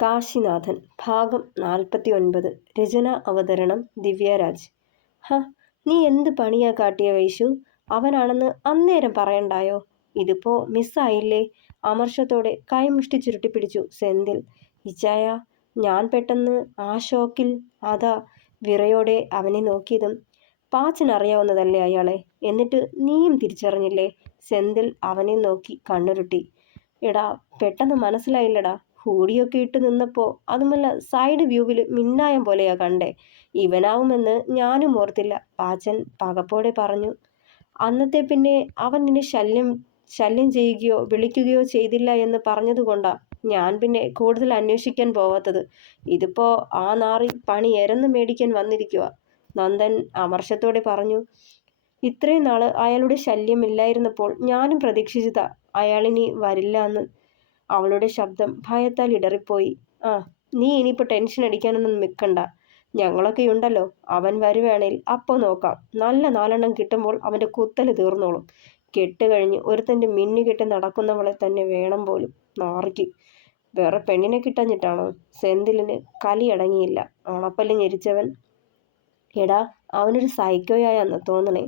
കാശിനാഥൻ ഭാഗം 49. രചന അവതരണം ദിവ്യരാജ്. ഹ, നീ എന്ത് പണിയാ കാട്ടിയ വൈശു? അവനാണെന്ന് അന്നേരം പറയണ്ടായോ? ഇതിപ്പോ മിസ്സായില്ലേ? അമർഷത്തോടെ കൈമുഷ്ടി ചുരുട്ടിപ്പിടിച്ചു സെന്തിൽ. ഇച്ചായ, ഞാൻ പെട്ടെന്ന് ആ ഷോക്കിൽ. അതാ വിറയോടെ അവനെ നോക്കിയതും. പാച്ചനറിയാവുന്നതല്ലേ അയാളെ, എന്നിട്ട് നീയും തിരിച്ചറിഞ്ഞില്ലേ? സെന്തിൽ അവനെ നോക്കി കണ്ണുരുട്ടി. എടാ, പെട്ടെന്ന് മനസ്സിലായില്ലടാ. ഹൂഡിയൊക്കെ ഇട്ട് നിന്നപ്പോ അതുമല്ല സൈഡ് വ്യൂവിൽ മിന്നായം പോലെയാ കണ്ടേ. ഇവനാവുമെന്ന് ഞാനും ഓർത്തില്ല, പാച്ചൻ പകപ്പോടെ പറഞ്ഞു. അന്നത്തെ പിന്നെ അവൻ നിന്നെ ശല്യം ചെയ്യുകയോ വിളിക്കുകയോ ചെയ്തില്ല എന്ന് പറഞ്ഞതുകൊണ്ടാ ഞാൻ പിന്നെ കൂടുതൽ അന്വേഷിക്കാൻ പോവാത്തത്. ഇതിപ്പോ ആ നാറി പണി എരന്ന് മേടിക്കാൻ വന്നിരിക്കുക, നന്ദൻ അമർഷത്തോടെ പറഞ്ഞു. ഇത്രയും നാള് അയാളുടെ ശല്യമില്ലായിരുന്നപ്പോൾ ഞാനും പ്രതീക്ഷിച്ചതാ അയാളിനി വരില്ല എന്ന്. അവളുടെ ശബ്ദം ഭയത്താൽ ഇടറിപ്പോയി. ആ, നീ ഇനിയിപ്പോൾ ടെൻഷൻ അടിക്കാനൊന്നും നിൽക്കണ്ട. ഞങ്ങളൊക്കെ ഉണ്ടല്ലോ. അവൻ വരുവാണേൽ അപ്പോൾ നോക്കാം. നല്ല 4 കിട്ടുമ്പോൾ അവൻ്റെ കുത്തല് തീർന്നോളും. കെട്ടുകഴിഞ്ഞ് ഒരുത്തൻ്റെ മിന്നുകെട്ടി നടക്കുന്നവളെ തന്നെ വേണം പോലും. നാറിക്ക് വേറെ പെണ്ണിനെ കിട്ടാഞ്ഞിട്ടാണോ? സെന്തിലിന് കലിയടങ്ങിയില്ല. അണപ്പല്ല് ഞെരിച്ചവൻ. എടാ, അവനൊരു സൈക്കോയാന്ന് തോന്നണേ.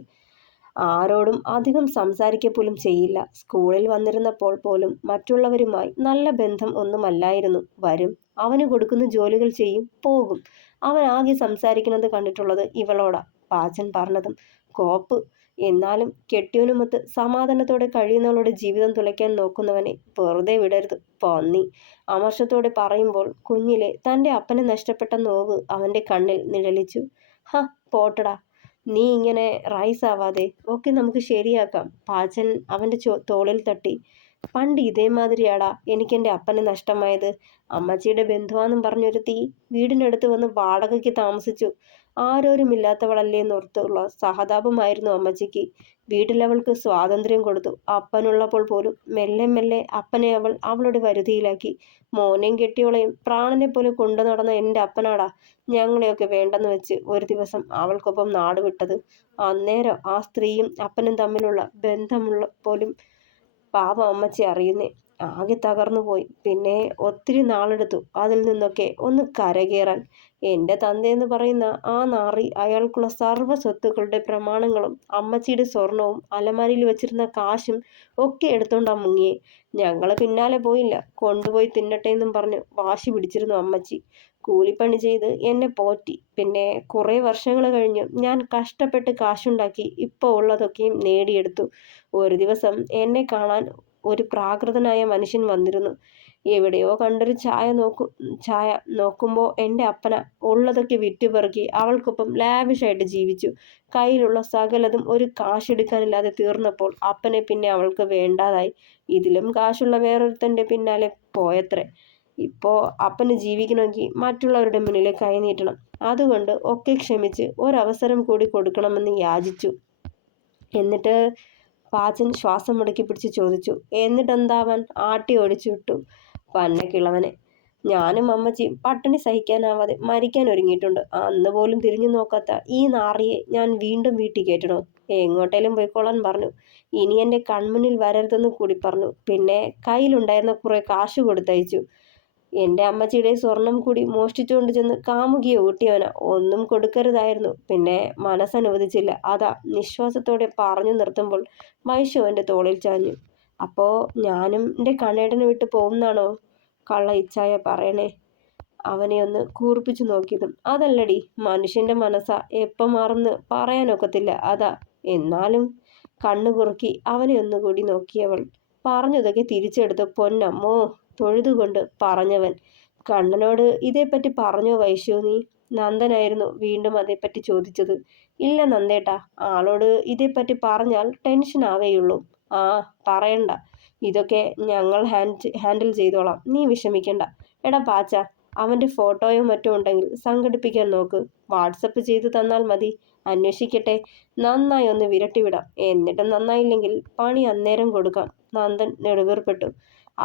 ആരോടും അധികം സംസാരിക്കപ്പോലും ചെയ്യില്ല. സ്കൂളിൽ വന്നിരുന്നപ്പോൾ പോലും മറ്റുള്ളവരുമായി നല്ല ബന്ധം ഒന്നുമല്ലായിരുന്നു. വരും, അവന് കൊടുക്കുന്ന ജോലികൾ ചെയ്യും, പോകും. അവൻ ആകെ സംസാരിക്കുന്നത് കണ്ടിട്ടുള്ളത് ഇവളോടാ. പാച്ചൻ പറഞ്ഞതും കോപ്പ്. എന്നാലും കെട്ടിയവനുമൊത്ത് സമാധാനത്തോടെ കഴിയുന്നവളുടെ ജീവിതം തുലയ്ക്കാൻ നോക്കുന്നവനെ വെറുതെ വിടരുത്, പന്നി. അമർഷത്തോടെ പറയുമ്പോൾ കുഞ്ഞിലെ തൻ്റെ അപ്പനെ നഷ്ടപ്പെട്ട നോവ് അവൻ്റെ കണ്ണിൽ നിഴലിച്ചു. ഹ, പോട്ടടാ, നീ ഇങ്ങനെ റൈസ് ആവാതെ. ഒക്കെ നമുക്ക് ശരിയാക്കാം. പാച്ചൻ അവൻ്റെ തോളിൽ തട്ടി. പണ്ട് ഇതേമാതിരിയാടാ എനിക്കെൻ്റെ അപ്പനെ നഷ്ടമായത്. അമ്മച്ചിയുടെ ബന്ധുവാന്നും പറഞ്ഞൊരുത്തി വീടിനടുത്ത് വന്ന് വാടകയ്ക്ക് താമസിച്ചു. ആരോരുമില്ലാത്തവളല്ലേന്നോർത്തുള്ള സഹതാപമായിരുന്നു അമ്മച്ചിക്ക്. വീട്ടിലവൾക്ക് സ്വാതന്ത്ര്യം കൊടുത്തു. അപ്പനുള്ളപ്പോൾ പോലും മെല്ലെ മെല്ലെ അപ്പനെ അവൾ അവളുടെ വരുതിയിലാക്കി. മോനെയും കെട്ടിയോളെയും പ്രാണനെ പോലെ കൊണ്ടു നടന്ന എൻ്റെ അപ്പനാടാ ഞങ്ങളെയൊക്കെ വേണ്ടെന്ന് വെച്ച് ഒരു ദിവസം അവൾക്കൊപ്പം നാട് വിട്ടത്. അന്നേരം ആ സ്ത്രീയും അപ്പനും തമ്മിലുള്ള ബന്ധമുള്ള പോലും പാവം അമ്മച്ചി അറിയുന്നേ. ആകെ തകർന്നു പോയി. പിന്നെ ഒത്തിരി നാളെടുത്തു അതിൽ നിന്നൊക്കെ ഒന്ന് കരകയറാൻ. എൻ്റെ തന്തയെന്ന് പറയുന്ന ആ നാറി അയാൾക്കുള്ള സർവ്വ സ്വത്തുക്കളുടെ പ്രമാണങ്ങളും അമ്മച്ചിയുടെ സ്വർണവും അലമാരിയിൽ വെച്ചിരുന്ന കാശും ഒക്കെ എടുത്തോണ്ടാ മുങ്ങിയെ. ഞങ്ങൾ പിന്നാലെ പോയില്ല. കൊണ്ടുപോയി തിന്നട്ടെ എന്നും പറഞ്ഞ് വാശി പിടിച്ചിരുന്നു അമ്മച്ചി. കൂലിപ്പണി ചെയ്ത് എന്നെ പോറ്റി. പിന്നെ കുറേ വർഷങ്ങൾ കഴിഞ്ഞ് ഞാൻ കഷ്ടപ്പെട്ട് കാശുണ്ടാക്കി ഇപ്പോൾ ഉള്ളതൊക്കെയും നേടിയെടുത്തു. ഒരു ദിവസം എന്നെ കാണാൻ ഒരു പ്രാകൃതനായ മനുഷ്യൻ വന്നിരുന്നു. എവിടെയോ കണ്ടൊരു ഛായ നോക്കുമ്പോൾ എൻ്റെ അപ്പന. ഉള്ളതൊക്കെ വിറ്റുപെറുക്കി അവൾക്കൊപ്പം ലാവിഷായിട്ട് ജീവിച്ചു. കയ്യിലുള്ള സകലതും ഒരു കാശെടുക്കാനില്ലാതെ തീർന്നപ്പോൾ അപ്പനെ പിന്നെ അവൾക്ക് വേണ്ടാതായി. ഇതിലും കാശുള്ള വേറൊരുത്തൻ്റെ പിന്നാലെ പോയത്രേ. ഇപ്പോൾ അപ്പന് ജീവിക്കണമെങ്കിൽ മറ്റുള്ളവരുടെ മുന്നിൽ കൈനീട്ടണം. അതുകൊണ്ട് ഒക്കെ ക്ഷമിച്ച് ഒരവസരം കൂടി കൊടുക്കണമെന്ന് യാചിച്ചു. എന്നിട്ട്? പാച്ചൻ ശ്വാസം മുടക്കി പിടിച്ച് ചോദിച്ചു. എന്നിട്ടെന്താവാൻ? ആട്ടി ഓടിച്ചു വിട്ടു പന്നക്കിളവനെ. ഞാനും അമ്മച്ചിയും പട്ടിണി സഹിക്കാനാവാതെ മരിക്കാൻ ഒരുങ്ങിയിട്ടുണ്ട്. അന്ന് പോലും തിരിഞ്ഞു നോക്കാത്ത ഈ നാറിയെ ഞാൻ വീണ്ടും വീട്ടിൽ കയറ്റണോ? എങ്ങോട്ടേലും പോയിക്കോളാൻ പറഞ്ഞു. ഇനി എൻ്റെ കൺമുന്നിൽ വരരുതെന്ന് കൂടി പറഞ്ഞു. പിന്നെ കയ്യിലുണ്ടായിരുന്ന കുറെ കാശ് കൊടുത്തയച്ചു. എൻ്റെ അമ്മച്ചിയുടെ സ്വർണം കൂടി മോഷ്ടിച്ചുകൊണ്ട് ചെന്ന് കാമുകിയെ ഊട്ടിയവനാ. ഒന്നും കൊടുക്കരുതായിരുന്നു, പിന്നെ മനസ്സനുവദിച്ചില്ല. അതാ. നിശ്വാസത്തോടെ പറഞ്ഞു നിർത്തുമ്പോൾ വൈശു എൻ്റെ തോളിൽ ചാഞ്ഞു. അപ്പോൾ ഞാനും എൻ്റെ കണ്ണേട്ടനെ വിട്ട് പോകുന്നാണോ കള്ള ഇച്ചായ പറയണേ? അവനെ ഒന്ന് കൂർപ്പിച്ചു നോക്കിയതും. അതല്ലടി, മനുഷ്യൻ്റെ മനസ്സാ എപ്പം മാറുന്ന് പറയാനൊക്കത്തില്ല, അതാ. എന്നാലും. കണ്ണു കുറുക്കി അവനെ ഒന്നുകൂടി നോക്കിയവൾ. പറഞ്ഞതൊക്കെ തിരിച്ചെടുത്ത് പൊന്നമ്മോ തൊഴുതുകൊണ്ട് പറഞ്ഞവൻ. കണ്ണനോട് ഇതേപ്പറ്റി പറഞ്ഞോ വൈശു നീ? നന്ദനായിരുന്നു വീണ്ടും അതേപ്പറ്റി ചോദിച്ചത്. ഇല്ല നന്ദേട്ടാ, ആളോട് ഇതേപ്പറ്റി പറഞ്ഞാൽ ടെൻഷൻ ആവേയുള്ളൂ. ആ, പറയണ്ട. ഇതൊക്കെ ഞങ്ങൾ ഹാൻഡിൽ ചെയ്തോളാം, നീ വിഷമിക്കണ്ട. എടാ പാച്ച, അവൻ്റെ ഫോട്ടോയോ മറ്റോ ഉണ്ടെങ്കിൽ സംഘടിപ്പിക്കാൻ നോക്ക്. വാട്സപ്പ് ചെയ്തു തന്നാൽ മതി. അന്വേഷിക്കട്ടെ. നന്നായി ഒന്ന് വിരട്ടിവിടാം. എന്നിട്ടും നന്നായില്ലെങ്കിൽ പണി അന്നേരം കൊടുക്കാം. നന്ദൻ നെടുവീർപ്പെട്ടു.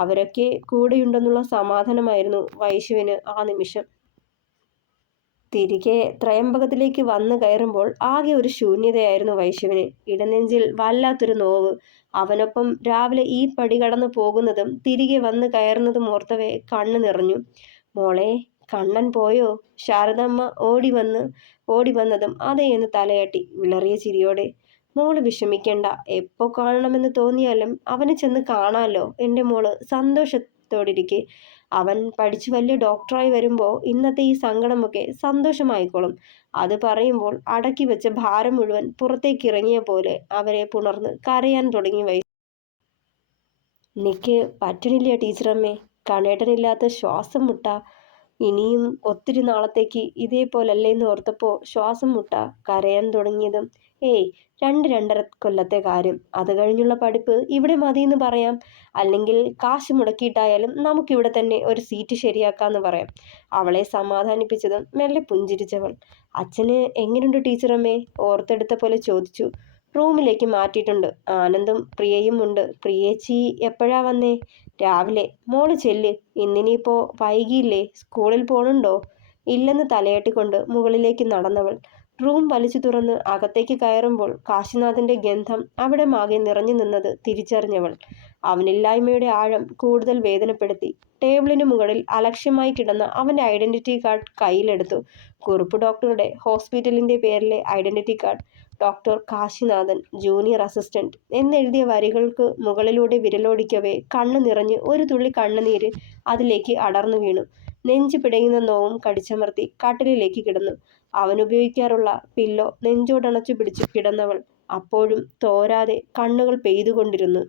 അവരൊക്കെ കൂടെയുണ്ടെന്നുള്ള സമാധാനമായിരുന്നു വൈശുവിന് ആ നിമിഷം. തിരികെ ത്രയംബകത്തിലേക്ക് വന്നു കയറുമ്പോൾ ആകെ ഒരു ശൂന്യതയായിരുന്നു വൈശുവിന്. ഇടനെഞ്ചിൽ വല്ലാത്തൊരു നോവ്. അവനൊപ്പം രാവിലെ ഈ പടി കടന്നു പോകുന്നതും തിരികെ വന്നു കയറുന്നതും ഓർത്തവേ കണ്ണു നിറഞ്ഞു. മോളെ, കണ്ണൻ പോയോ? ശാരദമ്മ ഓടി വന്നതും അതേ എന്ന് തലയാട്ടി വിളറിയ ചിരിയോടെ. മോള് വിഷമിക്കണ്ട, എപ്പോ കാണണമെന്ന് തോന്നിയാലും അവനെ ചെന്ന് കാണാലോ. എൻ്റെ മോള് സന്തോഷത്തോടിരിക്കെ. അവൻ പഠിച്ചു വലിയ ഡോക്ടറായി വരുമ്പോൾ ഇന്നത്തെ ഈ സങ്കടമൊക്കെ സന്തോഷമായിക്കോളും. അത് പറയുമ്പോൾ അടക്കി വെച്ച ഭാരം മുഴുവൻ പുറത്തേക്ക് ഇറങ്ങിയ പോലെ അവരെ പുണർന്ന് കരയാൻ തുടങ്ങി. നിക്ക് പറ്റണില്ല ടീച്ചറമ്മേ, കണേട്ടനില്ലാത്ത ശ്വാസം മുട്ട. ഇനിയും ഒത്തിരി നാളത്തേക്ക് ഇതേപോലല്ലേന്ന് ഓർത്തപ്പോൾ ശ്വാസം മുട്ട. കരയാൻ തുടങ്ങിയതും ഏയ് 2-2.5 കൊല്ലത്തെ കാര്യം, അത് കഴിഞ്ഞുള്ള പഠിപ്പ് ഇവിടെ മതിയെന്ന് പറയാം. അല്ലെങ്കിൽ കാശ് മുടക്കിയിട്ടായാലും നമുക്കിവിടെ തന്നെ ഒരു സീറ്റ് ശരിയാക്കാന്ന് പറയാം. അവളെ സമാധാനിപ്പിച്ചതും മെല്ലെ പുഞ്ചിരിച്ചവൾ. അച്ഛന് എങ്ങനെയുണ്ട് ടീച്ചറമ്മേ? ഓർത്തെടുത്ത പോലെ ചോദിച്ചു. റൂമിലേക്ക് മാറ്റിയിട്ടുണ്ട്. ആനന്ദും പ്രിയയും ഉണ്ട്. പ്രിയേച്ചി എപ്പോഴാ വന്നേ? രാവിലെ. മോള് ചെല്ല്, ഇന്നിനിപ്പോ വൈകിയില്ലേ? സ്കൂളിൽ പോണുണ്ടോ? ഇല്ലെന്ന് തലയാട്ടിക്കൊണ്ട് മുകളിലേക്ക് നടന്നവൾ റൂം വലിച്ചു തുറന്ന് അകത്തേക്ക് കയറുമ്പോൾ കാശിനാഥന്റെ ഗന്ധം അവിടെ മാകെ നിറഞ്ഞു നിന്നത് തിരിച്ചറിഞ്ഞവൾ അവനില്ലായ്മയുടെ ആഴം കൂടുതൽ വേദനപ്പെടുത്തി. ടേബിളിന് മുകളിൽ അലക്ഷ്യമായി കിടന്ന അവന്റെ ഐഡന്റിറ്റി കാർഡ് കയ്യിലെടുത്തു. കുറുപ്പ് ഡോക്ടറുടെ ഹോസ്പിറ്റലിന്റെ പേരിലെ identity card. Doctor Kashinathan, junior assistant എന്നെഴുതിയ വരികൾക്ക് മുകളിലൂടെ വിരലോടിക്കവേ കണ്ണു നിറഞ്ഞ് ഒരു തുള്ളി കണ്ണുനീര് അതിലേക്ക് അടർന്നു വീണു. നെഞ്ചു പിടയുന്ന നോവും കടിച്ചമർത്തി കട്ടിലിലേക്ക് കിടന്നു. അവനുപയോഗിക്കാറുള്ള പില്ലോ നെഞ്ചോടണച്ചു പിടിച്ചു കിടന്നവൾ അപ്പോഴും തോരാതെ കണ്ണുകൾ പെയ്തുകൊണ്ടിരുന്നു.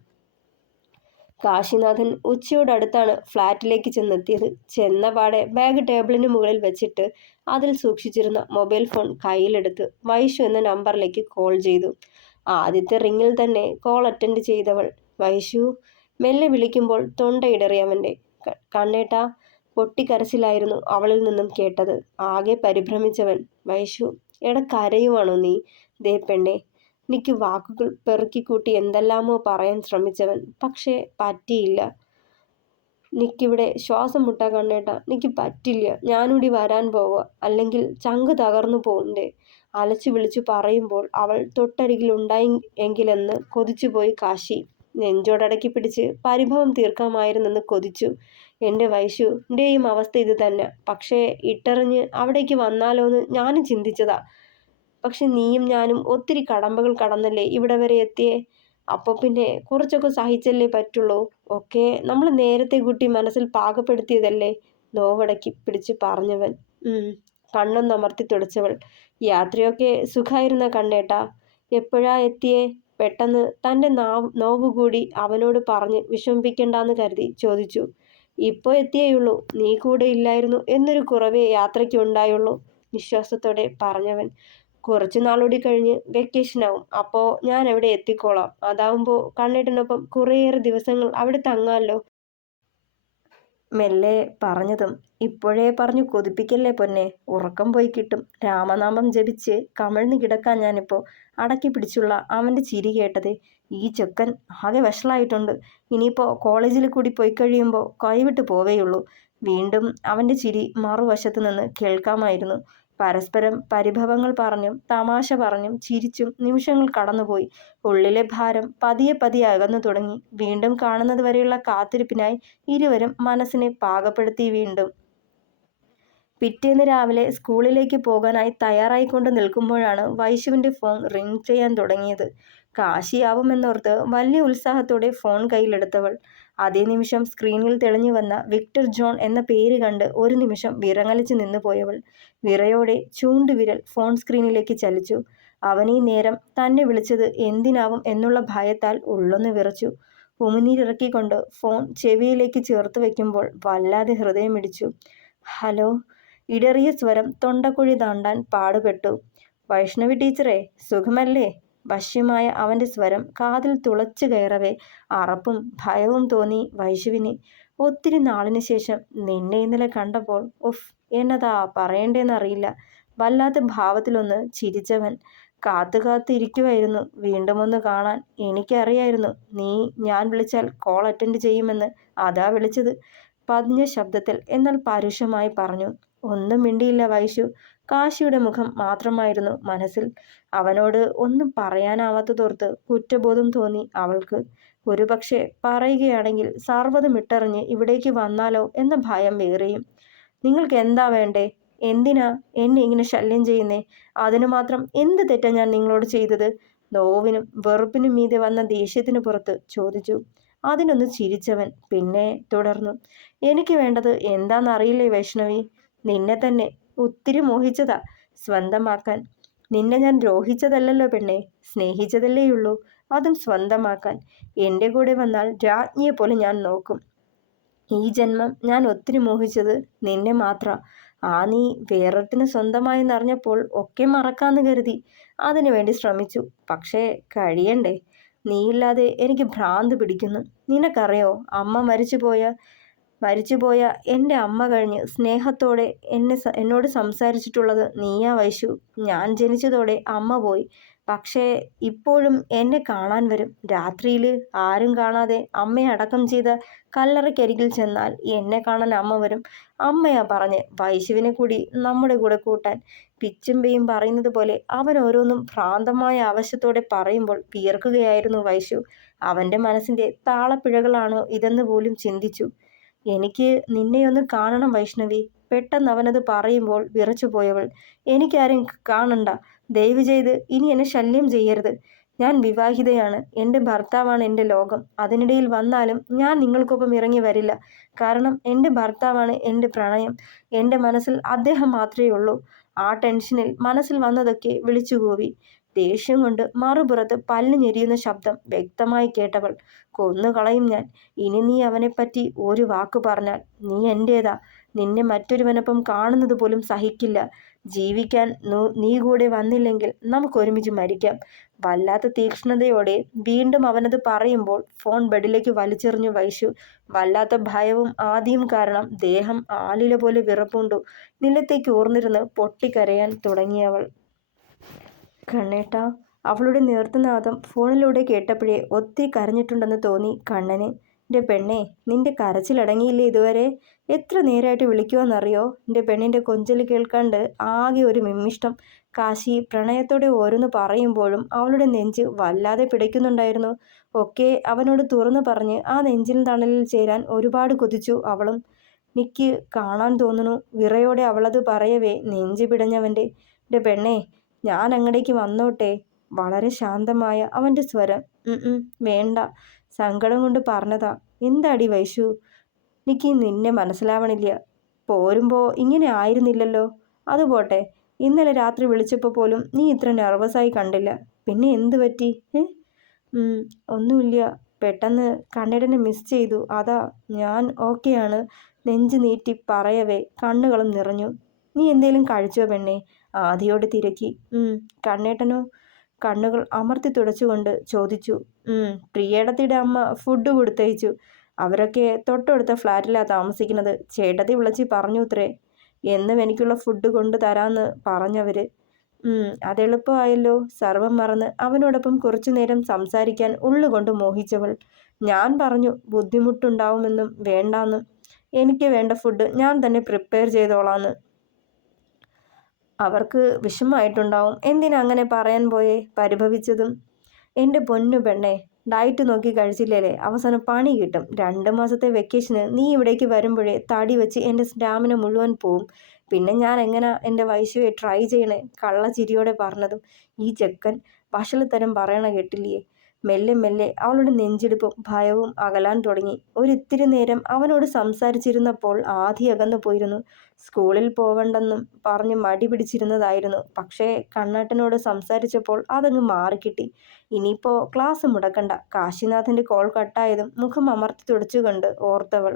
കാശിനാഥൻ ഉച്ചയോടടുത്താണ് ഫ്ലാറ്റിലേക്ക് ചെന്നെത്തിയത്. ചെന്നപാടെ ബാഗ് ടേബിളിന് മുകളിൽ വെച്ചിട്ട് അതിൽ സൂക്ഷിച്ചിരുന്ന മൊബൈൽ ഫോൺ കയ്യിലെടുത്ത് വൈഷു എന്ന നമ്പറിലേക്ക് കോൾ ചെയ്തു. ആദ്യത്തെ റിങ്ങിൽ തന്നെ കോൾ അറ്റൻഡ് ചെയ്തവൾ വൈഷു മെല്ലെ വിളിക്കുമ്പോൾ തൊണ്ടയിടറി അവൻ്റെ. കണ്ണേട്ടാ. പൊട്ടിക്കരച്ചിലായിരുന്നു അവളിൽ നിന്നും കേട്ടത്. ആകെ പരിഭ്രമിച്ചവൻ. വൈഷു, എട കരയുവാണോ നീ? ദേ പെണ്ണെ. നിക്ക് വാക്കുകൾ പെറുക്കിക്കൂട്ടി എന്തെല്ലാമോ പറയാൻ ശ്രമിച്ചവൻ. പക്ഷേ പറ്റിയില്ല. നിക്കിവിടെ ശ്വാസം മുട്ടാ കണ്ണേട്ടാ, നിക്ക് പറ്റില്ല. ഞാനൂടി വരാൻ പോവുക, അല്ലെങ്കിൽ ചങ്ക് തകർന്നു പോണ്ടേ. അലച്ചു വിളിച്ചു പറയുമ്പോൾ അവൾ തൊട്ടരികിൽ ഉണ്ടായി എങ്കിലെന്ന് കൊതിച്ചുപോയി കാശി. നെഞ്ചോടടക്കി പിടിച്ച് പരിഭവം തീർക്കാമായിരുന്നെന്ന് കൊതിച്ചു. എൻ്റെ വൈഷുൻ്റെയും അവസ്ഥ ഇത് തന്നെ. പക്ഷേ ഇട്ടെറിഞ്ഞ് അവിടേക്ക് വന്നാലോന്ന് ഞാനും ചിന്തിച്ചതാ. പക്ഷെ നീയും ഞാനും ഒത്തിരി കടമ്പകൾ കടന്നല്ലേ ഇവിടെ വരെ എത്തിയേ. അപ്പോൾ പിന്നെ കുറച്ചൊക്കെ സഹിച്ചല്ലേ പറ്റുള്ളൂ. ഒക്കെ നമ്മൾ നേരത്തെ കൂട്ടി മനസ്സിൽ പാകപ്പെടുത്തിയതല്ലേ. നോവടക്കി പിടിച്ച് പറഞ്ഞവൻ. കണ്ണൊന്നമർത്തി തുടച്ചവൾ. യാത്രയൊക്കെ സുഖമായിരുന്ന കണ്ണേട്ടാ? എപ്പോഴാ എത്തിയേ? പെട്ടെന്ന് തൻ്റെ നോവ് കൂടി അവനോട് പറഞ്ഞ് വിഷമിപ്പിക്കണ്ടെന്ന് കരുതി ചോദിച്ചു. ഇപ്പോൾ എത്തിയേയുള്ളൂ. നീ കൂടെ ഇല്ലായിരുന്നു എന്നൊരു കുറവേ യാത്രയ്ക്ക് ഉണ്ടായുള്ളൂ, വിശ്വാസത്തോടെ പറഞ്ഞവൻ. കുറച്ചു നാളുകൂടി കഴിഞ്ഞ് വെക്കേഷനാവും. അപ്പോൾ ഞാൻ അവിടെ എത്തിക്കോളാം. അതാവുമ്പോൾ കണ്ണേട്ടനൊപ്പം കുറേയേറെ ദിവസങ്ങൾ അവിടെ തങ്ങാമല്ലോ. മെല്ലെ പറഞ്ഞതും ഇപ്പോഴേ പറഞ്ഞു കൊതിപ്പിക്കല്ലേ പൊന്നെ. ഉറക്കം പോയി കിട്ടും. രാമനാമം ജപിച്ച് കമിഴ്ന്ന് കിടക്കാൻ ഞാനിപ്പോൾ. അടക്കി പിടിച്ചുള്ള അവൻ്റെ ചിരി കേട്ടത് ഈ ചെക്കൻ ആകെ വഷളായിട്ടുണ്ട്. ഇനിയിപ്പോൾ കോളേജിൽ കൂടി പോയി കഴിയുമ്പോൾ കൈവിട്ട് പോവേയുള്ളൂ. വീണ്ടും അവൻ്റെ ചിരി മറുവശത്ത് നിന്ന് കേൾക്കാമായിരുന്നു. പരസ്പരം പരിഭവങ്ങൾ പറഞ്ഞും തമാശ പറഞ്ഞും ചിരിച്ചും നിമിഷങ്ങൾ കടന്നുപോയി. ഉള്ളിലെ ഭാരം പതിയെ പതിയെ അകന്നു തുടങ്ങി. വീണ്ടും കാണുന്നത് വരെയുള്ള കാത്തിരിപ്പിനായി ഇരുവരും മനസ്സിനെ പാകപ്പെടുത്തി. വീണ്ടും പിറ്റേന്ന് രാവിലെ സ്കൂളിലേക്ക് പോകാനായി തയ്യാറായിക്കൊണ്ട് നിൽക്കുമ്പോഴാണ് വൈശുവിൻ്റെ ഫോൺ റിങ് ചെയ്യാൻ തുടങ്ങിയത്. കാശിയാവുമെന്നോർത്ത് വലിയ ഉത്സാഹത്തോടെ ഫോൺ കയ്യിലെടുത്തവൾ അതേ നിമിഷം സ്ക്രീനിൽ തെളിഞ്ഞു വന്ന വിക്ടർ ജോൺ എന്ന പേര് കണ്ട് ഒരു നിമിഷം വിറങ്ങലിച്ച് നിന്നുപോയവൾ വിറയോടെ ചൂണ്ടുവിരൽ ഫോൺ സ്ക്രീനിലേക്ക് ചലിച്ചു. അവനീ നേരം തന്നെ വിളിച്ചത് എന്തിനാവും എന്നുള്ള ഭയത്താൽ ഉള്ളൊന്ന് വിറച്ചു. ഉമിനീരിറക്കിക്കൊണ്ട് ഫോൺ ചെവിയിലേക്ക് ചേർത്ത് വയ്ക്കുമ്പോൾ വല്ലാതെ ഹൃദയമിടിച്ചു. ഹലോ. ഇടറിയ സ്വരം തൊണ്ടക്കുഴി താണ്ടാൻ പാടുപെട്ടു. വൈഷ്ണവി ടീച്ചറെ, സുഖമല്ലേ? വശ്യമായ അവൻ്റെ സ്വരം കാതിൽ തുളച്ചു കയറവേ അറപ്പും ഭയവും തോന്നി വൈശുവിന്. ഒത്തിരി നാളിന് ശേഷം നിന്നെ ഇന്നലെ കണ്ടപ്പോൾ ഉഫ്, എന്നതാ പറയേണ്ടതെന്നറിയില്ല. വല്ലാത്ത ഭാവത്തിലൊന്ന് ചിരിച്ചവൻ. കാത്തു ഇരിക്കുമായിരുന്നു വീണ്ടും ഒന്ന് കാണാൻ. എനിക്കറിയായിരുന്നു നീ ഞാൻ വിളിച്ചാൽ കോൾ അറ്റൻഡ് ചെയ്യുമെന്ന്. അതാ വിളിച്ചത്. പതിഞ്ഞ ശബ്ദത്തിൽ എന്നാൽ പരുഷമായി പറഞ്ഞു. ഒന്നും മിണ്ടിയില്ല വൈശു. കാശിയുടെ മുഖം മാത്രമായിരുന്നു മനസ്സിൽ. അവനോട് ഒന്നും പറയാനാവാത്തതോർത്ത് കുറ്റബോധം തോന്നി അവൾക്ക്. ഒരുപക്ഷെ പറയുകയാണെങ്കിൽ സർവ്വതും ഇട്ടെറിഞ്ഞ് ഇവിടേക്ക് വന്നാലോ എന്ന ഭയം വേറെയും. നിങ്ങൾക്ക് എന്താ വേണ്ടേ? എന്തിനാ എന്നെ ഇങ്ങനെ ശല്യം ചെയ്യുന്നേ? അതിനു മാത്രം എന്ത് തെറ്റാ ഞാൻ നിങ്ങളോട് ചെയ്തത്? നോവിനും വെറുപ്പിനും മീതെ വന്ന ദേഷ്യത്തിന് പുറത്ത് ചോദിച്ചു. അതിനൊന്ന് ചിരിച്ചവൻ പിന്നെ തുടർന്നു. എനിക്ക് വേണ്ടത് എന്താണെന്നറിയില്ലേ വൈഷ്ണവി? നിന്നെ തന്നെ ഒത്തിരി മോഹിച്ചതാ സ്വന്തമാക്കാൻ. നിന്നെ ഞാൻ ദ്രോഹിച്ചതല്ലല്ലോ പെണ്ണെ, സ്നേഹിച്ചതല്ലേയുള്ളൂ. അതും സ്വന്തമാക്കാൻ. എൻ്റെ കൂടെ വന്നാൽ രാജ്ഞിയെ പോലെ ഞാൻ നോക്കും. ഈ ജന്മം ഞാൻ ഒത്തിരി മോഹിച്ചത് നിന്നെ മാത്ര. ആ നീ വേറൊരുത്തിന് സ്വന്തമായെന്നറിഞ്ഞപ്പോൾ ഒക്കെ മറക്കാന്ന് കരുതി. അതിനു വേണ്ടി ശ്രമിച്ചു. പക്ഷേ കഴിയണ്ടേ? നീയില്ലാതെ എനിക്ക് ഭ്രാന്ത് പിടിക്കുന്നു. നിനക്കറിയോ, അമ്മ മരിച്ചുപോയ എൻ്റെ അമ്മ കഴിഞ്ഞ് സ്നേഹത്തോടെ എന്നോട് സംസാരിച്ചിട്ടുള്ളത് നീയാ വൈശു. ഞാൻ ജനിച്ചതോടെ അമ്മ പോയി. പക്ഷേ ഇപ്പോഴും എന്നെ കാണാൻ വരും. രാത്രിയിൽ ആരും കാണാതെ അമ്മയെ അടക്കം ചെയ്ത കല്ലറയ്ക്കരികിൽ ചെന്നാൽ എന്നെ കാണാൻ അമ്മ വരും. അമ്മയാ പറഞ്ഞ് വൈശുവിനെ കൂടി നമ്മുടെ കൂടെ കൂട്ടാൻ. പിച്ചും പെയും പറയുന്നത് പോലെ അവൻ ഓരോന്നും ഭ്രാന്തമായ ആവശ്യത്തോടെ പറയുമ്പോൾ വിയർക്കുകയായിരുന്നു വൈശു. അവൻ്റെ മനസ്സിൻ്റെ താളപ്പിഴകളാണോ ഇതെന്ന് പോലും ചിന്തിച്ചു. എനിക്ക് നിന്നെയൊന്ന് കാണണം വൈഷ്ണവി. പെട്ടെന്ന് അവനത് പറയുമ്പോൾ വിറച്ചുപോയവൾ. എനിക്കാരും കാണണ്ട. ദയവ് ചെയ്ത് ഇനി എന്നെ ശല്യം ചെയ്യരുത്. ഞാൻ വിവാഹിതയാണ്. എൻ്റെ ഭർത്താവാണ് എൻ്റെ ലോകം. അതിനിടയിൽ വന്നാലും ഞാൻ നിങ്ങൾക്കൊപ്പം ഇറങ്ങി വരില്ല. കാരണം എൻ്റെ ഭർത്താവാണ് എൻ്റെ പ്രണയം. എൻ്റെ മനസ്സിൽ അദ്ദേഹം മാത്രമേ ഉള്ളൂ. ആ ടെൻഷനിൽ മനസ്സിൽ വന്നതൊക്കെ വിളിച്ചുകൂവി. ദേഷ്യം കൊണ്ട് മറുപുറത്ത് പല്ല് ഞെരിയുന്ന ശബ്ദം വ്യക്തമായി കേട്ടവൾ. കൊന്നുകളയും ഞാൻ. ഇനി നീ അവനെപ്പറ്റി ഒരു വാക്ക് പറഞ്ഞാൽ. നീ എൻ്റേതാ. നിന്നെ മറ്റൊരുവനൊപ്പം കാണുന്നത് പോലും സഹിക്കില്ല. ജീവിക്കാൻ നീ കൂടെ വന്നില്ലെങ്കിൽ നമുക്കൊരുമിച്ച് മരിക്കാം. വല്ലാത്ത തീക്ഷ്ണതയോടെ വീണ്ടും അവനത് പറയുമ്പോൾ ഫോൺ ബെഡിലേക്ക് വലിച്ചെറിഞ്ഞു വൈശു. വല്ലാത്ത ഭയവും ആദിയും കാരണം ദേഹം ആലില പോലെ വിറപ്പുണ്ടു. നിലത്തേക്ക് ഊർന്നിരുന്ന് പൊട്ടിക്കരയാൻ തുടങ്ങിയവൾ. കണ്ണേട്ടാ. അവളുടെ നേർത്തനാദം ഫോണിലൂടെ കേട്ടപ്പോഴേ ഒത്തിരി കരഞ്ഞിട്ടുണ്ടെന്ന് തോന്നി കണ്ണന്. എൻ്റെ പെണ്ണേ, നിന്റെ കരച്ചിലടങ്ങിയില്ലേ ഇതുവരെ? എത്ര നേരമായിട്ട് വിളിക്കുവാന്നറിയോ? എൻ്റെ പെണ്ണിൻ്റെ കൊഞ്ചൽ കേൾക്കാണ്ട് ആകെ ഒരു മിമ്മിഷ്ടം. കാശി പ്രണയത്തോടെ ഓരോന്ന് പറയുമ്പോഴും അവളുടെ നെഞ്ച് വല്ലാതെ പിടയ്ക്കുന്നുണ്ടായിരുന്നു. ഒക്കെ അവനോട് തുറന്നു പറഞ്ഞ് ആ നെഞ്ചിൻ തണലിൽ ചേരാൻ ഒരുപാട് കൊതിച്ചു അവളും. നിക്ക് കാണാൻ തോന്നുന്നു. വിറയോടെ അവളത് പറയവേ നെഞ്ച് പിടഞ്ഞവൻ്റെ. എൻ്റെ പെണ്ണേ, ഞാൻ അങ്ങടേക്ക് വന്നോട്ടെ? വളരെ ശാന്തമായ അവൻ്റെ സ്വരം. വേണ്ട. സങ്കടം കൊണ്ട് പറഞ്ഞതാ. എന്താടി വൈശു, എനിക്ക് നിന്നെ മനസ്സിലാവണില്ല. പോരുമ്പോൾ ഇങ്ങനെ ആയിരുന്നില്ലല്ലോ. അതുപോട്ടെ, ഇന്നലെ രാത്രി വിളിച്ചപ്പോൾ പോലും നീ ഇത്ര നെർവസായി കണ്ടില്ല. പിന്നെ എന്ത് പറ്റി? ഒന്നുമില്ല. പെട്ടെന്ന് കണ്ണേടനെ മിസ് ചെയ്തു. അതാ. ഞാൻ ഓക്കെയാണ്. നെഞ്ച് നീട്ടി പറയവേ കണ്ണുകളും നിറഞ്ഞു. നീ എന്തേലും കഴിച്ചോ പെണ്ണേ? ആദിയോട് തിരക്കി. കണ്ണേട്ടനോ? കണ്ണുകൾ അമർത്തി തുടച്ചുകൊണ്ട് ചോദിച്ചു. പ്രിയേടത്തിയുടെ അമ്മ ഫുഡ് കൊടുത്തയച്ചു. അവരൊക്കെ തൊട്ടടുത്ത ഫ്ലാറ്റിലാണ് താമസിക്കുന്നത്. ചേട്ടത്തി വിളിച്ച് പറഞ്ഞുത്രേ എന്നും എനിക്കുള്ള ഫുഡ് കൊണ്ട് തരാമെന്ന് പറഞ്ഞവര്. അതെളുപ്പമായല്ലോ. സർവം മറന്ന് അവനോടൊപ്പം കുറച്ചു നേരം സംസാരിക്കാൻ ഉള്ളുകൊണ്ട് മോഹിച്ചവൾ. ഞാൻ പറഞ്ഞു ബുദ്ധിമുട്ടുണ്ടാവുമെന്നും വേണ്ടാന്നും. എനിക്ക് വേണ്ട ഫുഡ് ഞാൻ തന്നെ പ്രിപ്പയർ ചെയ്തോളാന്ന്. അവർക്ക് വിഷമമായിട്ടുണ്ടാവും. എന്തിനാ അങ്ങനെ പറയാൻ പോയേ? പരിഭവിച്ചതും. എൻ്റെ പൊന്നു പെണ്ണേ, ഡയറ്റ് നോക്കി കഴിച്ചില്ലേ അവസാനം പണി കിട്ടും. 2 മാസത്തെ വെക്കേഷന് നീ ഇവിടേക്ക് വരുമ്പോഴേ തടി വെച്ച് എൻ്റെ സ്റ്റാമിന മുഴുവൻ പോവും. പിന്നെ ഞാൻ എങ്ങനെ എൻ്റെ വൈശുവെ ട്രൈ ചെയ്യണേ? കള്ള ചിരിയോടെ പറഞ്ഞതും ഈ ചെക്കൻ വഷളത്തരം പറയണ കേട്ടില്ലേ? മെല്ലെ മെല്ലെ അവളുടെ നെഞ്ചിടിപ്പും ഭയവും അകലാൻ തുടങ്ങി. ഒരിത്തിരി നേരം അവനോട് സംസാരിച്ചിരുന്നപ്പോൾ ആദി അകന്നു പോയിരുന്നു. സ്കൂളിൽ പോവണ്ടെന്നും പറഞ്ഞ് മടി പിടിച്ചിരുന്നതായിരുന്നു. പക്ഷേ കണ്ണേട്ടനോട് സംസാരിച്ചപ്പോൾ അതങ്ങ് മാറിക്കിട്ടി. ഇനിയിപ്പോൾ ക്ലാസ് മുടക്കണ്ട. കാശിനാഥൻ്റെ കോൾ കട്ടായതും മുഖം അമർത്തി തുടച്ചുകൊണ്ട് ഓർത്തവൾ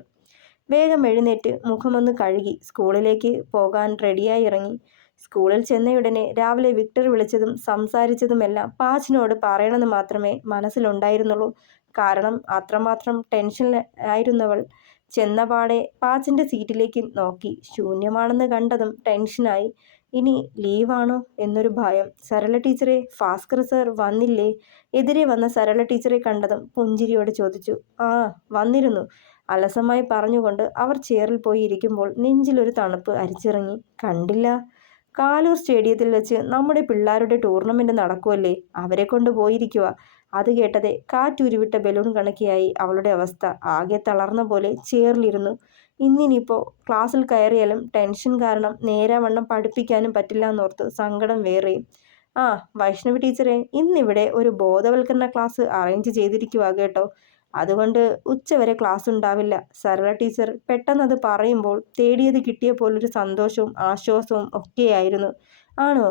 വേഗം എഴുന്നേറ്റ് മുഖമൊന്ന് കഴുകി സ്കൂളിലേക്ക് പോകാൻ റെഡിയായി ഇറങ്ങി. സ്കൂളിൽ ചെന്നയുടനെ രാവിലെ വിക്ടർ വിളിച്ചതും സംസാരിച്ചതുമെല്ലാം പാച്ചിനോട് പറയണമെന്ന് മാത്രമേ മനസ്സിലുണ്ടായിരുന്നുള്ളൂ. കാരണം അത്രമാത്രം ടെൻഷനിലായിരുന്നവൾ. ചെന്നപാടെ പാച്ചിൻ്റെ സീറ്റിലേക്ക് നോക്കി. ശൂന്യമാണെന്ന് കണ്ടതും ടെൻഷനായി. ഇനി ലീവാണോ എന്നൊരു ഭയം. സരള ടീച്ചറെ, ഭാസ്കർ സർ വന്നില്ലേ? എതിരെ വന്ന സരള ടീച്ചറെ കണ്ടതും പുഞ്ചിരിയോടെ ചോദിച്ചു. വന്നിരുന്നു. അലസമായി പറഞ്ഞുകൊണ്ട് അവർ ചെയറിൽ പോയി ഇരിക്കുമ്പോൾ നെഞ്ചിലൊരു തണുപ്പ് അരിച്ചിറങ്ങി. കണ്ടില്ല. കാലൂർ സ്റ്റേഡിയത്തിൽ വെച്ച് നമ്മുടെ പിള്ളേരുടെ ടൂർണമെൻറ്റ് നടക്കുമല്ലേ, അവരെ കൊണ്ട് പോയിരിക്കുക. അത് കേട്ടതേ കാറ്റുരുവിട്ട ബലൂൺ കണക്കിയായി അവളുടെ അവസ്ഥ. ആകെ തളർന്ന പോലെ ചെയറിലിരുന്നു. ഇന്നിനിപ്പോൾ ക്ലാസ്സിൽ കയറിയാലും ടെൻഷൻ കാരണം നേരാവണ്ണം പഠിപ്പിക്കാനും പറ്റില്ല എന്നോർത്ത് സങ്കടം വേറെയും. ആ വൈഷ്ണവി ടീച്ചറെ, ഇന്നിവിടെ ഒരു ബോധവൽക്കരണ ക്ലാസ് അറേഞ്ച് ചെയ്തിരിക്കുക കേട്ടോ. അതുകൊണ്ട് ഉച്ചവരെ ക്ലാസ് ഉണ്ടാവില്ല. സരള ടീച്ചർ പെട്ടെന്നത് പറയുമ്പോൾ തേടിയത് കിട്ടിയ പോലൊരു സന്തോഷവും ആശ്വാസവും ഒക്കെയായിരുന്നു. ആണോ?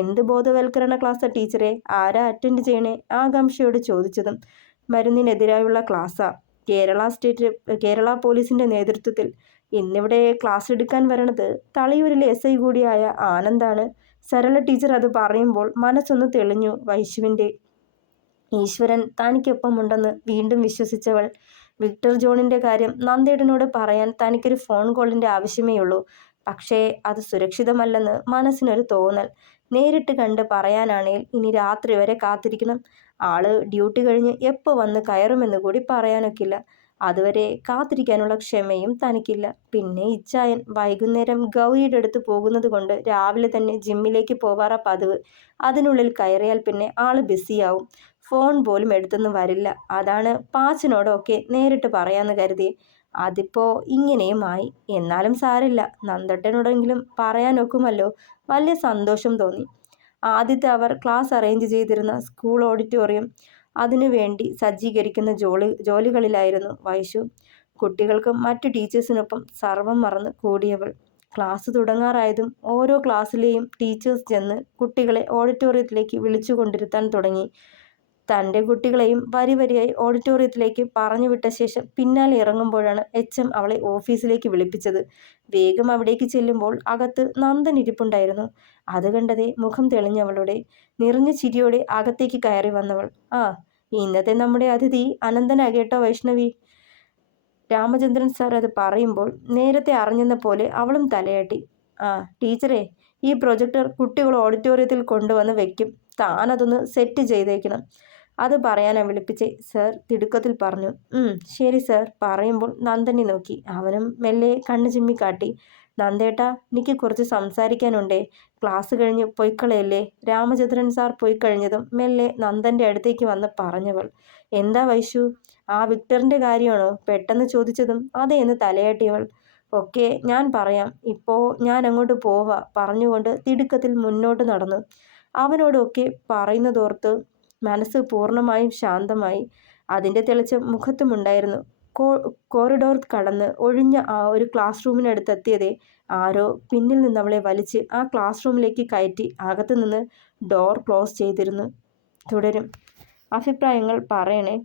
എന്ത് ബോധവൽക്കരണ ക്ലാസ്സാ ടീച്ചറെ? ആരാ അറ്റൻഡ് ചെയ്യണേ? ആകാംക്ഷയോട് ചോദിച്ചതും മരുന്നിനെതിരായുള്ള ക്ലാസ്സാ. കേരള പോലീസിന്റെ നേതൃത്വത്തിൽ. ഇന്നിവിടെ ക്ലാസ് എടുക്കാൻ വരണത് തളിയൂരിലെ SI കൂടിയായ ആനന്ദാണ്. സരള ടീച്ചർ അത് പറയുമ്പോൾ മനസ്സൊന്ന് തെളിഞ്ഞു വൈശുവിൻ്റെ. ഈശ്വരൻ തനിക്കൊപ്പമുണ്ടെന്ന് വീണ്ടും വിശ്വസിച്ചവൾ. വിക്ടർ ജോണിന്റെ കാര്യം നന്ദേട്ടനോട് പറയാൻ തനിക്കൊരു ഫോൺ കോളിന്റെ ആവശ്യമേയുള്ളൂ. പക്ഷേ അത് സുരക്ഷിതമല്ലെന്ന് മനസ്സിനൊരു തോന്നൽ. നേരിട്ട് കണ്ട് പറയാനാണേൽ ഇനി രാത്രി വരെ കാത്തിരിക്കണം. ആള് ഡ്യൂട്ടി കഴിഞ്ഞ് എപ്പോൾ വന്ന് കയറുമെന്ന് കൂടി പറയാനൊക്കില്ല. അതുവരെ കാത്തിരിക്കാനുള്ള ക്ഷമയും തനിക്കില്ല. പിന്നെ ഇച്ചായൻ വൈകുന്നേരം ഗൗരിയുടെ അടുത്ത് പോകുന്നത് കൊണ്ട് രാവിലെ തന്നെ ജിമ്മിലേക്ക് പോവാറാ പതിവ്. അതിനുള്ളിൽ കയറിയാൽ പിന്നെ ആള് ബിസിയാവും. ഫോൺ പോലും എടുത്തൊന്നും വരില്ല. അതാണ് പാച്ചനോടൊക്കെ നേരിട്ട് പറയാന്ന് കരുതി. അതിപ്പോ ഇങ്ങനെയും ആയി. എന്നാലും സാരില്ല, നന്ദേട്ടനോടെങ്കിലും പറയാനൊക്കുമല്ലോ. വലിയ സന്തോഷം തോന്നി. ആദ്യത്തെ അവർ ക്ലാസ് അറേഞ്ച് ചെയ്തിരുന്ന സ്കൂൾ ഓഡിറ്റോറിയം, അതിനു വേണ്ടി സജ്ജീകരിക്കുന്ന ജോലികളിലായിരുന്നു വൈശു. കുട്ടികൾക്കും മറ്റു ടീച്ചേഴ്സിനൊപ്പം സർവം മറന്ന് കൂടിയവൾ. ക്ലാസ് തുടങ്ങാറായതും ഓരോ ക്ലാസ്സിലെയും ടീച്ചേഴ്സ് ചെന്ന് കുട്ടികളെ ഓഡിറ്റോറിയത്തിലേക്ക് വിളിച്ചുകൊണ്ടിരുത്താൻ തുടങ്ങി. തൻ്റെ കുട്ടികളെയും വരിവരിയായി ഓഡിറ്റോറിയത്തിലേക്ക് പറഞ്ഞുവിട്ട ശേഷം പിന്നാലെ ഇറങ്ങുമ്പോഴാണ് HM അവളെ ഓഫീസിലേക്ക് വിളിപ്പിച്ചത്. വേഗം അവിടേക്ക് ചെല്ലുമ്പോൾ അകത്ത് നന്ദൻ ഇരിപ്പുണ്ടായിരുന്നു. അത് കണ്ടതേ മുഖം തെളിഞ്ഞവളുടെ. നിറഞ്ഞ ചിരിയോടെ അകത്തേക്ക് കയറി വന്നവൾ, ആ ഇന്നത്തെ നമ്മുടെ അതിഥി അനന്തനാ കേട്ടോ വൈഷ്ണവി. രാമചന്ദ്രൻ സാർ അത് പറയുമ്പോൾ നേരത്തെ അറിഞ്ഞെന്ന പോലെ അവളും തലയാട്ടി. ആ ടീച്ചറെ, ഈ പ്രൊജക്ടർ കുട്ടികൾ ഓഡിറ്റോറിയത്തിൽ കൊണ്ടുവന്ന് വെക്കും. താനതൊന്ന് സെറ്റ് ചെയ്തേക്കണം. അത് പറയാനാ വിളിപ്പിച്ചേ, സർ തിടുക്കത്തിൽ പറഞ്ഞു. ശരി സർ. പറയുമ്പോൾ നന്ദനെ നോക്കി. അവനും മെല്ലെ കണ്ണു ചിമ്മിക്കാട്ടി. നന്ദേട്ടാ, എനിക്ക് കുറച്ച് സംസാരിക്കാനുണ്ടേ. ക്ലാസ് കഴിഞ്ഞ് പൊയ്ക്കളയല്ലേ? രാമചന്ദ്രൻ സാർ പോയിക്കഴിഞ്ഞതും മെല്ലെ നന്ദൻ്റെ അടുത്തേക്ക് വന്ന് പറഞ്ഞവൾ. എന്താ വൈശു? ആ വിക്ടറിൻ്റെ കാര്യമാണോ? പെട്ടെന്ന് ചോദിച്ചതും അതേന്ന് തലയാട്ടിയവൾ. ഒക്കെ ഞാൻ പറയാം. ഇപ്പോൾ ഞാൻ അങ്ങോട്ട് പോവാ പറഞ്ഞുകൊണ്ട് തിടുക്കത്തിൽ മുന്നോട്ട് നടന്നു. അവനോടൊക്കെ പറയുന്നതോർത്ത് മനസ്സ് പൂർണ്ണമായും ശാന്തമായി. അതിൻ്റെ തെളിച്ചം മുഖത്തുമുണ്ടായിരുന്നു. കോറിഡോർ കടന്ന് ഒഴിഞ്ഞ ആ ഒരു ക്ലാസ് റൂമിനടുത്തെത്തിയതേ ആരോ പിന്നിൽ നിന്ന് അവളെ വലിച്ച് ആ ക്ലാസ് റൂമിലേക്ക് കയറ്റി അകത്തുനിന്ന് ഡോർ ക്ലോസ് ചെയ്തിരുന്നു. തുടരും. അഭിപ്രായങ്ങൾ പറയണേ.